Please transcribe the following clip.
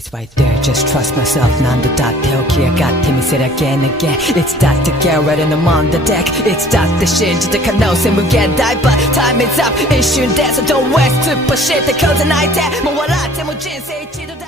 It's right there, just trust myself. 난도 다 태워 기회 같아見せる again again. It's that to get right and I'm on the deck. It's that the 信じた可能性無限大 But time is up 一瞬で So don't waste super shit ってことないでもう笑っても人生一度